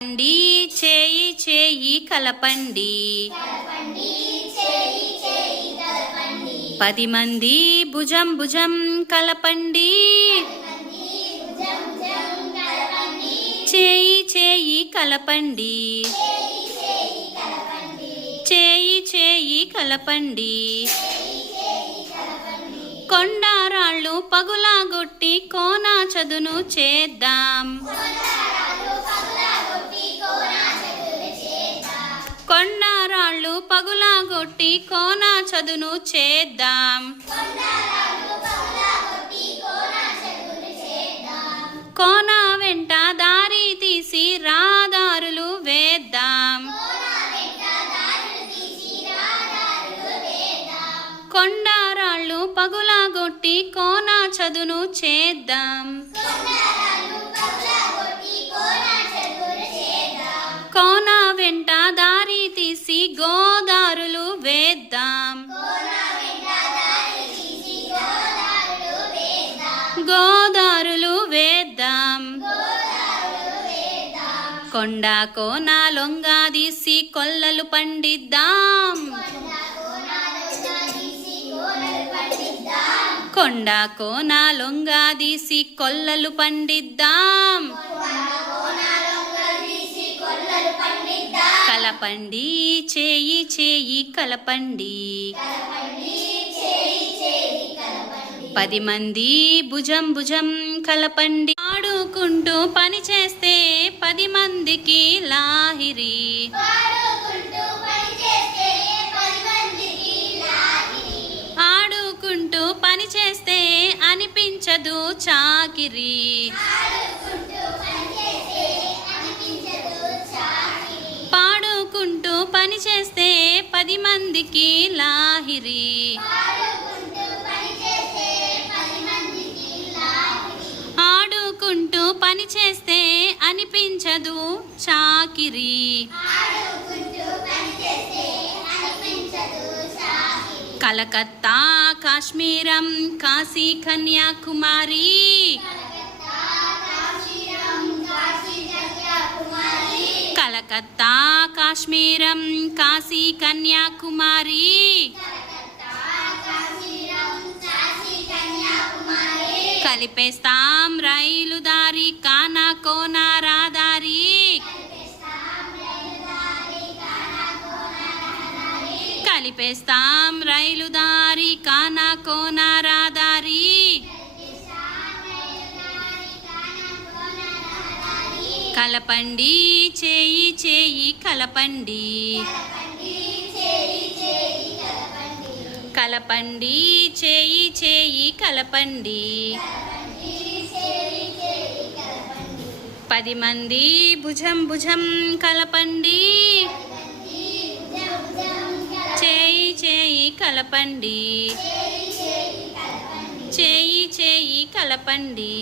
కలపండి చేయి చేయి కలపండి. పది మంది భుజం భుజం కలపండి. చేయి చేయి కలపండి. చేయి చేయి కలపండి. కొండారాళ్ళు పగులాగొట్టి కోన చదును చేద్దాం. కొండారాళ్ళు పగులాగొట్టి కోనా చదును చేద్దాం. కోనా వెంట దారి తీసి రాదారులు వేద్దాం. కొండారాళ్ళు పగులాగొట్టి కోనా చదును చేద్దాం. కొండ కోన లొంగా తీసి కొల్లలు పండిద్దాం. కొండ కోన లొంగా తీసి కొల్లలు పండిద్దాం. కలపండి చేయి చేయి కలపండి. పది మంది భుజం భుజం కలపండి. ఆడుకుంటూ పని చేస్తే పది మందికి లాహిరి. ఆడుకుంటూ పని చేస్తే అనిపించదు చాకిరి. పాడుకుంటూ పని చేస్తే పది మందికి లాహిరి. అనిపించదు చాకిరి. కలకత్తా కాశ్మీరం కాశీ కన్యాకుమారి. కలకత్తా కాశ్మీరం కాశీ కన్యాకుమారి. కలిపేస్తాం రైలు దారి కానా కోనా రాదారి కలిపేస్తాం రైలు దారి కానా కోనా రాదారి కలపండి చేయి చేయి కలపండి. కలపండి చేయి చేయి కలపండి. పది మంది భుజం భుజం కలపండి. చేయి చేయి కలపండి. చేయి చేయి కలపండి.